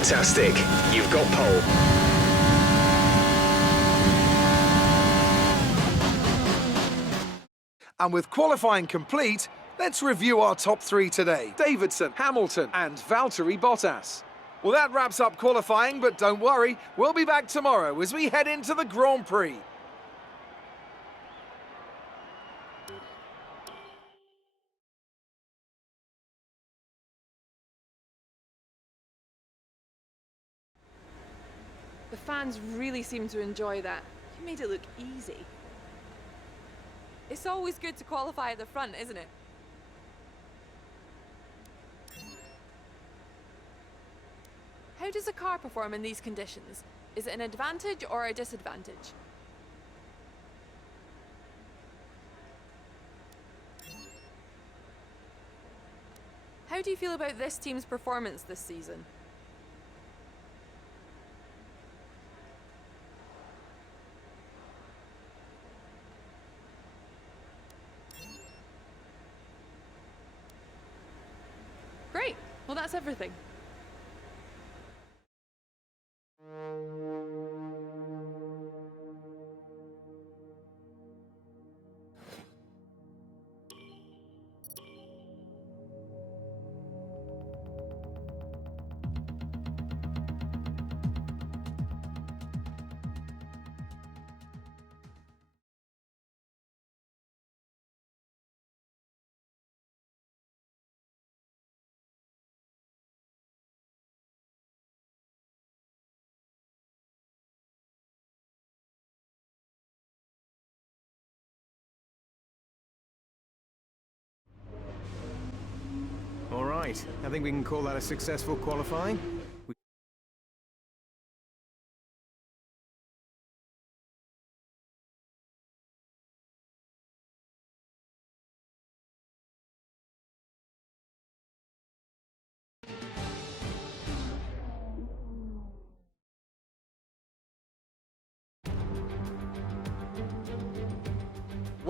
Fantastic. You've got pole. And with qualifying complete, let's review our top three today. Davidson, Hamilton and Valtteri Bottas. Well, that wraps up qualifying, but don't worry, we'll be back tomorrow as we head into the Grand Prix. The fans really seem to enjoy that. You made it look easy. It's always good to qualify at the front, isn't it? How does a car perform in these conditions? Is it an advantage or a disadvantage? How do you feel about this team's performance this season? Great. Well, that's everything. All right, I think we can call that a successful qualifying.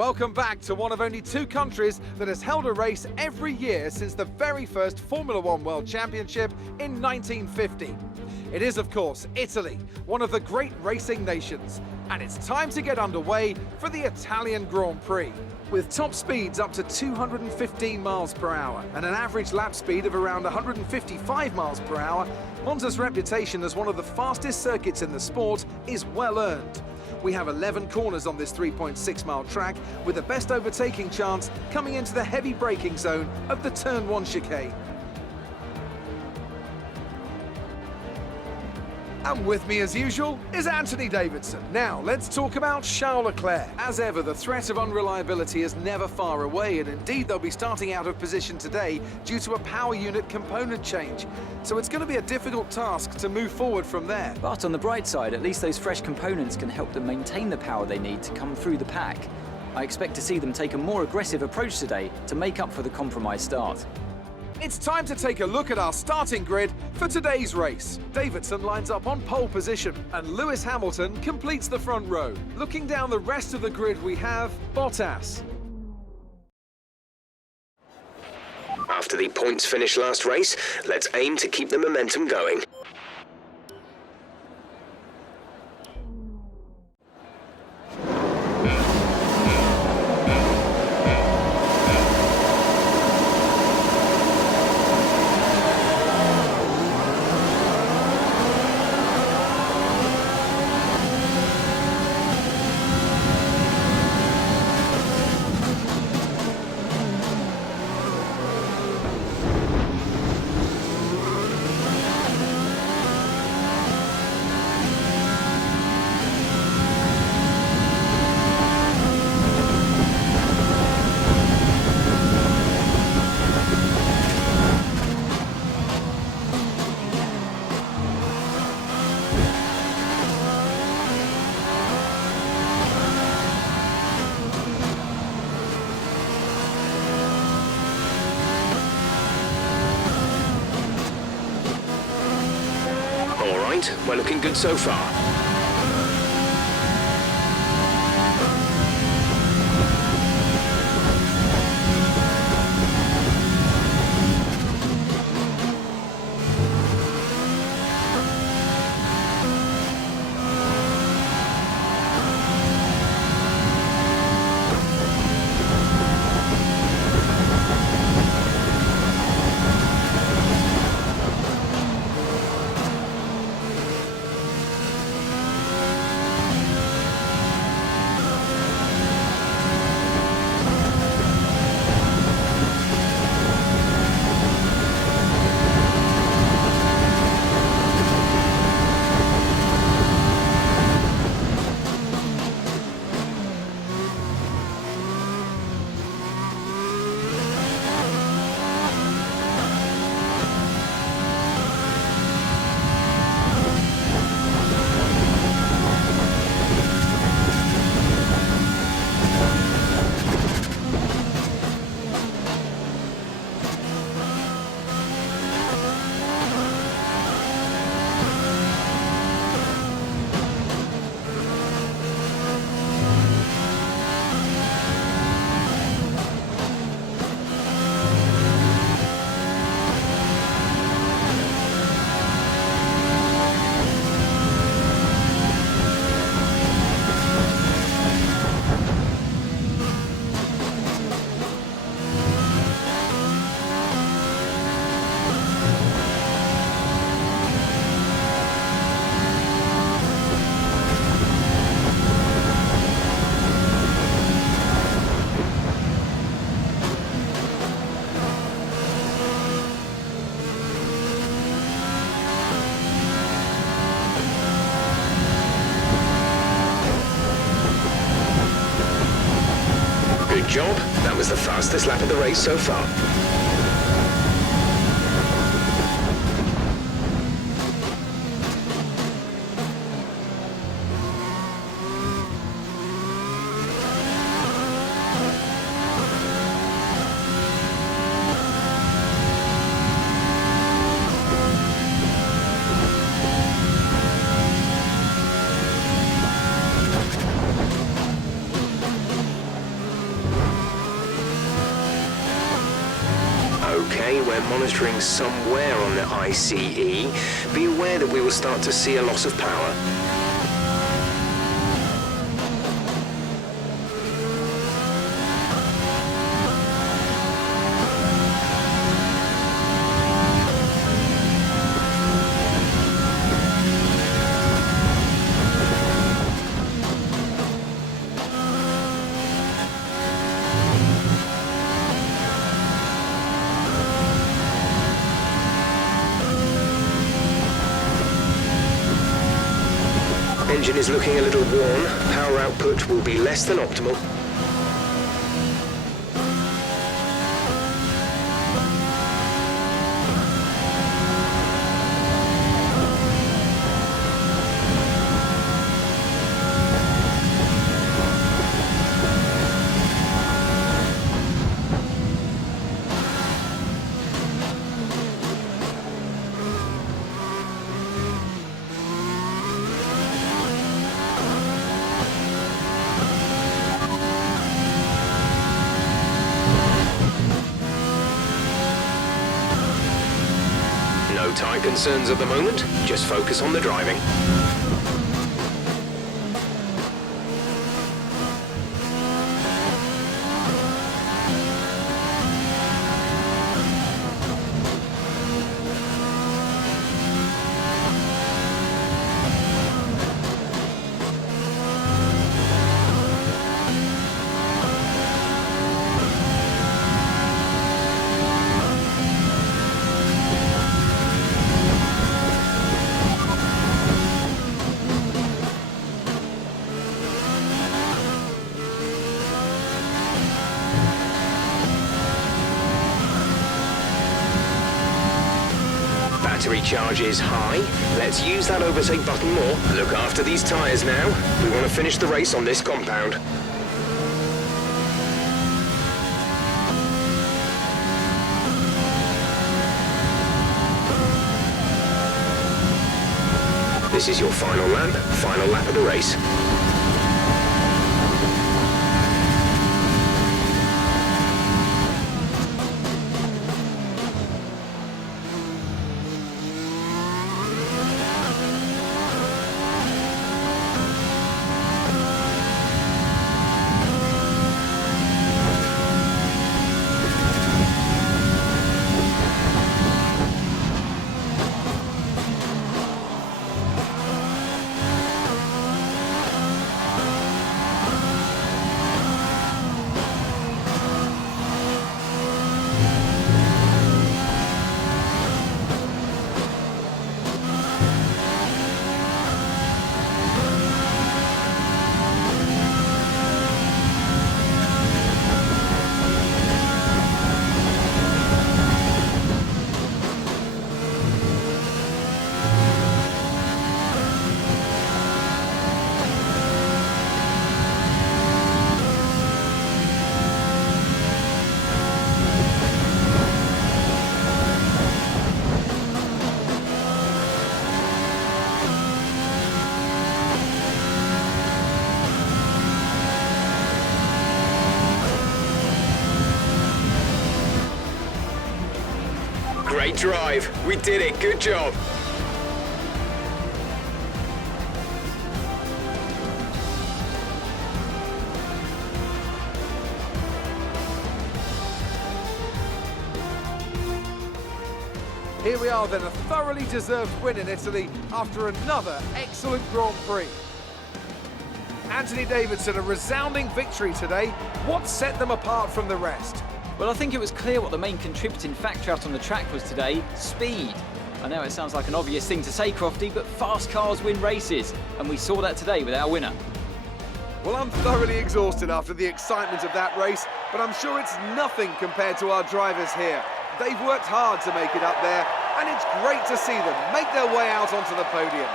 Welcome back to one of only two countries that has held a race every year since the very first Formula One World Championship in 1950. It is, of course, Italy, one of the great racing nations. And it's time to get underway for the Italian Grand Prix. With top speeds up to 215 miles per hour and an average lap speed of around 155 miles per hour, Monza's reputation as one of the fastest circuits in the sport is well earned. We have 11 corners on this 3.6-mile track, with the best overtaking chance coming into the heavy braking zone of the Turn 1 chicane. And with me as usual is Anthony Davidson. Now let's talk about Charles Leclerc. As ever, the threat of unreliability is never far away, and indeed they'll be starting out of position today due to a power unit component change. So it's going to be a difficult task to move forward from there. But on the bright side, at least those fresh components can help them maintain the power they need to come through the pack. I expect to see them take a more aggressive approach today to make up for the compromised start. It's time to take a look at our starting grid for today's race. Davidson lines up on pole position and Lewis Hamilton completes the front row. Looking down the rest of the grid, we have Bottas. After the points finish last race, let's aim to keep the momentum going. We're looking good so far. job. That was the fastest lap of the race so far. Okay, we're monitoring somewhere on the ICE. Be aware that we will start to see a loss of power. Engine is looking a little worn. Power output will be less than optimal. No tyre concerns at the moment, just focus on the driving. Battery charge is high. Let's use that overtake button more. Look after these tyres now. We want to finish the race on this compound. This is your final lap of the race. Great drive. We did it. Good job. Here we are then, a thoroughly deserved win in Italy after another excellent Grand Prix. Anthony Davidson, a resounding victory today. What set them apart from the rest? Well, I think it was clear what the main contributing factor out on the track was today: speed. I know it sounds like an obvious thing to say, Crofty, but fast cars win races, and we saw that today with our winner. Well, I'm thoroughly exhausted after the excitement of that race. but I'm sure it's nothing compared to our drivers here. They've worked hard to make it up there, and it's great to see them make their way out onto the podium.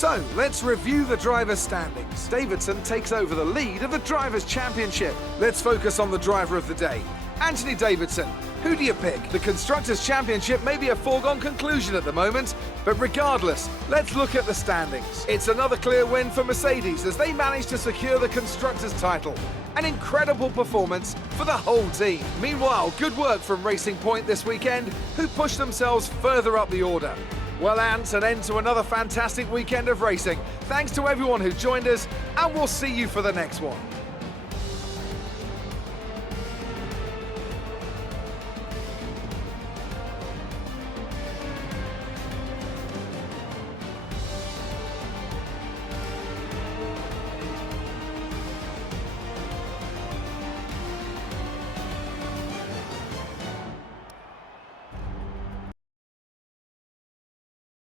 So, let's review the drivers' standings. Davidson takes over the lead of the Drivers' Championship. Let's focus on the driver of the day, Anthony Davidson. Who do you pick? The Constructors' Championship may be a foregone conclusion at the moment, but regardless, let's look at the standings. It's another clear win for Mercedes as they managed to secure the Constructors' title. An incredible performance for the whole team. Meanwhile, good work from Racing Point this weekend, who pushed themselves further up the order. Well, Ant, an end to another fantastic weekend of racing. Thanks to everyone who joined us, and we'll see you for the next one.